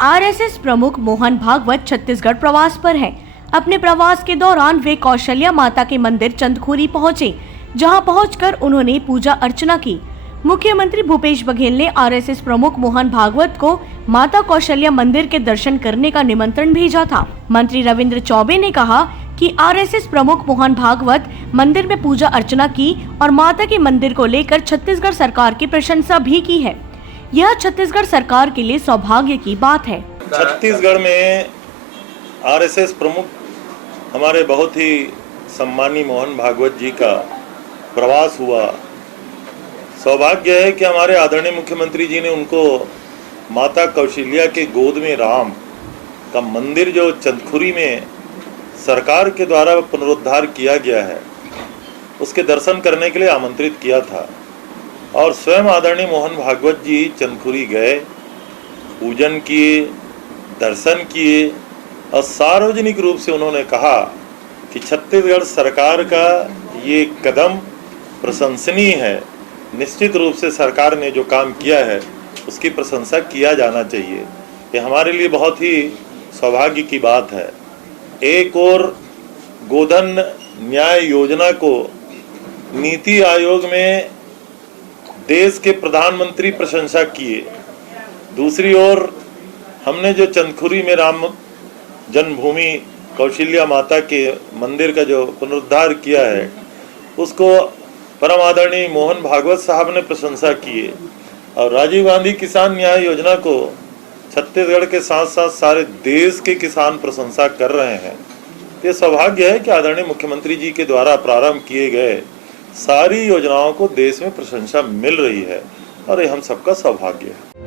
RSS प्रमुख मोहन भागवत छत्तीसगढ़ प्रवास पर हैं। अपने प्रवास के दौरान वे कौशल्या माता के मंदिर चंदखुरी पहुंचे, जहां पहुंचकर उन्होंने पूजा अर्चना की। मुख्यमंत्री भूपेश बघेल ने आरएसएस प्रमुख मोहन भागवत को माता कौशल्या मंदिर के दर्शन करने का निमंत्रण भेजा था। मंत्री रविंद्र चौबे ने कहा कि आरएसएस प्रमुख मोहन भागवत मंदिर में पूजा अर्चना की और माता के मंदिर को लेकर छत्तीसगढ़ सरकार की प्रशंसा भी की है। यह छत्तीसगढ़ सरकार के लिए सौभाग्य की बात है। छत्तीसगढ़ में आरएसएस प्रमुख हमारे बहुत ही सम्मानी मोहन भागवत जी का प्रवास हुआ। सौभाग्य है कि हमारे आदरणीय मुख्यमंत्री जी ने उनको माता कौशल्या के गोद में राम का मंदिर जो चंदखुरी में सरकार के द्वारा पुनरुद्धार किया गया है, उसके दर्शन करने के लिए आमंत्रित किया था। और स्वयं आदरणीय मोहन भागवत जी चंदखुरी गए, पूजन किए, दर्शन किए और सार्वजनिक रूप से उन्होंने कहा कि छत्तीसगढ़ सरकार का ये कदम प्रशंसनीय है। निश्चित रूप से सरकार ने जो काम किया है उसकी प्रशंसा किया जाना चाहिए। ये हमारे लिए बहुत ही सौभाग्य की बात है। एक और गोधन न्याय योजना को नीति आयोग में देश के प्रधानमंत्री प्रशंसा किए, दूसरी ओर हमने जो चंदखुरी में राम जन्मभूमि कौशल्या माता के मंदिर का जो पुनरुद्धार किया है, उसको परम आदरणीय मोहन भागवत साहब ने प्रशंसा किए। और राजीव गांधी किसान न्याय योजना को छत्तीसगढ़ के साथ साथ सारे देश के किसान प्रशंसा कर रहे हैं। ये सौभाग्य है कि आदरणीय मुख्यमंत्री जी के द्वारा प्रारंभ किए गए सारी योजनाओं को देश में प्रशंसा मिल रही है और ये हम सबका सौभाग्य है।